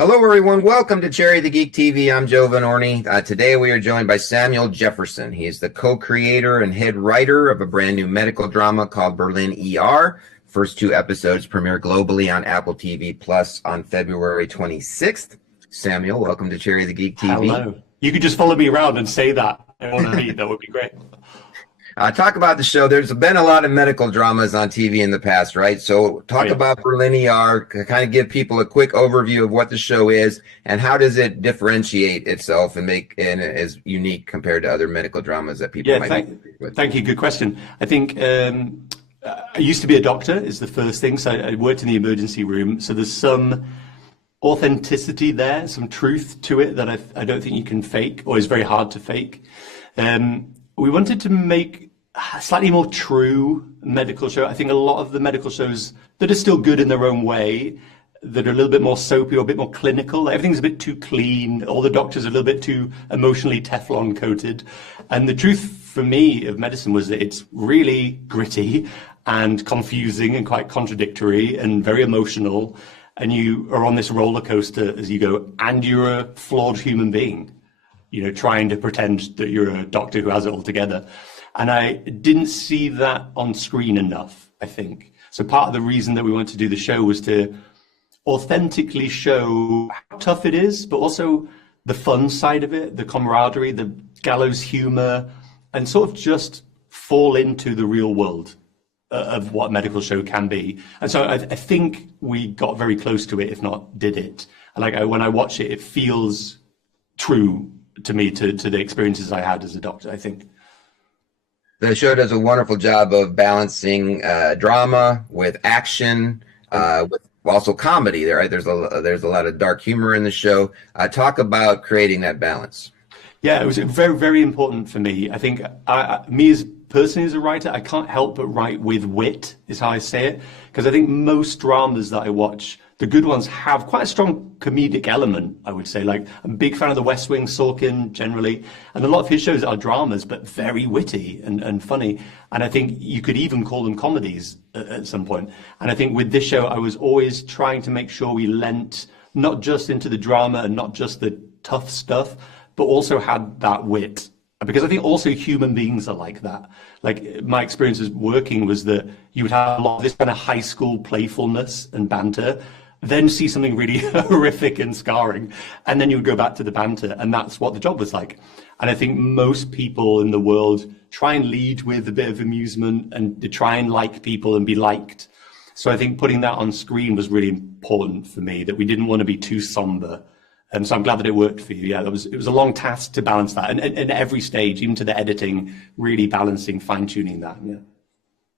Hello, everyone. Welcome to Cherry the Geek TV. I'm Joe Vanourney. Today we are joined by Samuel Jefferson. He is the co-creator and head writer of a brand new medical drama called Berlin ER. First two episodes premiere globally on Apple TV Plus on February 26th. Samuel, welcome to Cherry the Geek TV. Hello. You could just follow me around and say that. I want to read. That would be great. Talk about the show. There's been a lot of medical dramas on TV in the past, right? So talk about Berlin ER, kind of give people a quick overview of what the show is and how does it differentiate itself and make it as unique compared to other medical dramas that people might be with. Thank you. Good question. I think I used to be a doctor is the first thing. So I worked in the emergency room. So there's some authenticity there, some truth to it that I don't think you can fake or is very hard to fake. We wanted to make a slightly more true medical show. I think a lot of the medical shows that are still good in their own way, that are a little bit more soapy or a bit more clinical, everything's a bit too clean, all the doctors are a little bit too emotionally Teflon coated. And the truth for me of medicine was that it's really gritty and confusing and quite contradictory and very emotional. And you are on this roller coaster as you go, and you're a flawed human being, you know, trying to pretend that you're a doctor who has it all together. And I didn't see that on screen enough, I think. So part of the reason that we wanted to do the show was to authentically show how tough it is, but also the fun side of it, the camaraderie, the gallows humor, and sort of just fall into the real world of what a medical show can be. And so I think we got very close to it, if not did it. And when I watch it, it feels true to me, to the experiences I had as a doctor, I think. The show does a wonderful job of balancing drama with action, with also comedy. Right? There's a lot of dark humor in the show. Talk about creating that balance. Yeah, it was very, very important for me. I think me as personally as a writer, I can't help but write with wit, is how I say it, because I think most dramas that I watch, the good ones, have quite a strong comedic element, I would say. Like, I'm a big fan of The West Wing, Sorkin, generally, and a lot of his shows are dramas, but very witty and funny. And I think you could even call them comedies at some point. And I think with this show, I was always trying to make sure we lent not just into the drama and not just the tough stuff, but also had that wit. Because I think also human beings are like that. Like, my experiences working was that you would have a lot of this kind of high school playfulness and banter, then see something really horrific and scarring, and then you would go back to the banter, and that's what the job was like. And I think most people in the world try and lead with a bit of amusement and to try and like people and be liked. So I think putting that on screen was really important for me, that we didn't want to be too somber. And so I'm glad that it worked for you. Yeah, it was a long task to balance that. And every stage, even to the editing, really balancing, fine-tuning that. Yeah.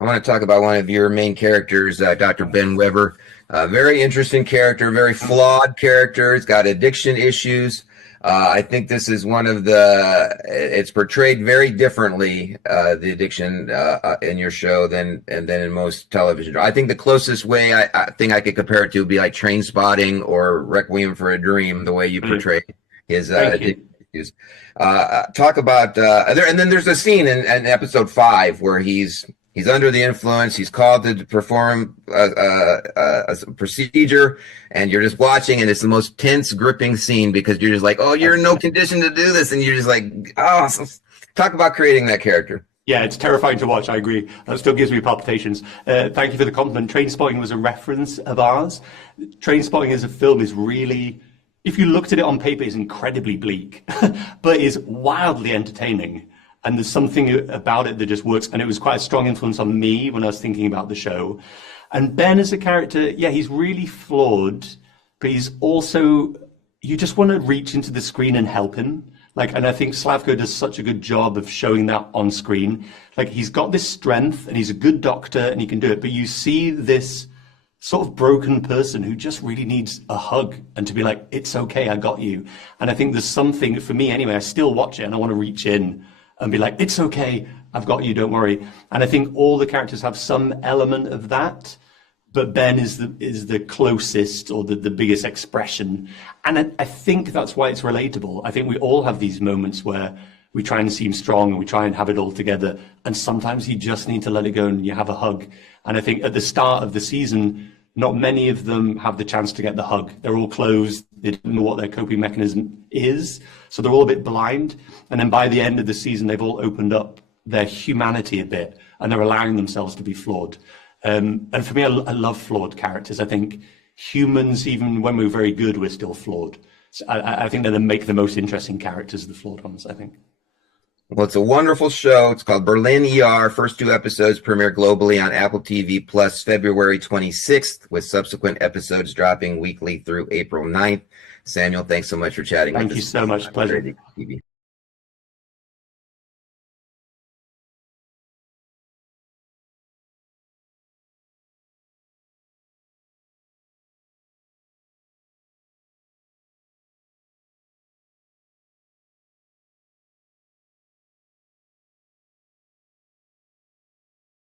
I want to talk about one of your main characters, Dr. Ben Weber. Very interesting character, very flawed character. He's got addiction issues. I think this is it's portrayed very differently, the addiction in your show than in most television. I think the closest way I think I could compare it to would be like Trainspotting or Requiem for a Dream, the way you portray his addiction issues. Talk about and then there's a scene in episode 5 where he's under the influence. He's called to perform a procedure, and you're just watching, and it's the most tense, gripping scene because you're just like, oh, you're in no condition to do this, and you're just like, oh. So talk about creating that character. Yeah, it's terrifying to watch. I agree. That still gives me palpitations. Thank you for the compliment. Trainspotting was a reference of ours. Trainspotting as a film is really, if you looked at it on paper, is incredibly bleak, but is wildly entertaining. And there's something about it that just works. And it was quite a strong influence on me when I was thinking about the show. And Ben as a character, yeah, he's really flawed, but he's also, you just want to reach into the screen and help him. And I think Slavko does such a good job of showing that on screen. Like, he's got this strength and he's a good doctor and he can do it. But you see this sort of broken person who just really needs a hug and to be like, it's okay, I got you. And I think there's something, for me anyway, I still watch it and I want to reach in and be like, it's okay, I've got you, don't worry. And I think all the characters have some element of that, but Ben is the closest or the biggest expression. And I think that's why it's relatable. I think we all have these moments where we try and seem strong and we try and have it all together. And sometimes you just need to let it go and you have a hug. And I think at the start of the season, not many of them have the chance to get the hug. They're all closed. They don't know what their coping mechanism is. So they're all a bit blind. And then by the end of the season, they've all opened up their humanity a bit, and they're allowing themselves to be flawed. And for me, I love flawed characters. I think humans, even when we're very good, we're still flawed. So I think that they make the most interesting characters, the flawed ones, I think. Well, it's a wonderful show. It's called Berlin ER. First 2 episodes premiere globally on Apple TV Plus February 26th, with subsequent episodes dropping weekly through April 9th. Samuel, thanks so much for chatting with us. Thank you so much. Pleasure. TV.